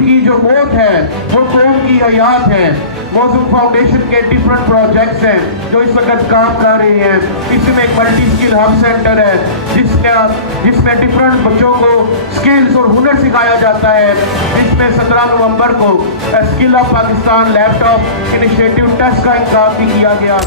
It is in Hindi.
की जो मौत है वो कौम की हयात है। मुअज़्ज़म फाउंडेशन के डिफरेंट प्रोजेक्ट्स हैं जो इस वक्त काम कर रहे हैं। इसमें एक मल्टी स्किल हब सेंटर है जिसमें डिफरेंट बच्चों को स्किल्स और हुनर सिखाया जाता है, जिसमें 17 नवंबर को skill of Pakistan laptop initiative test का इंतजाम भी किया गया।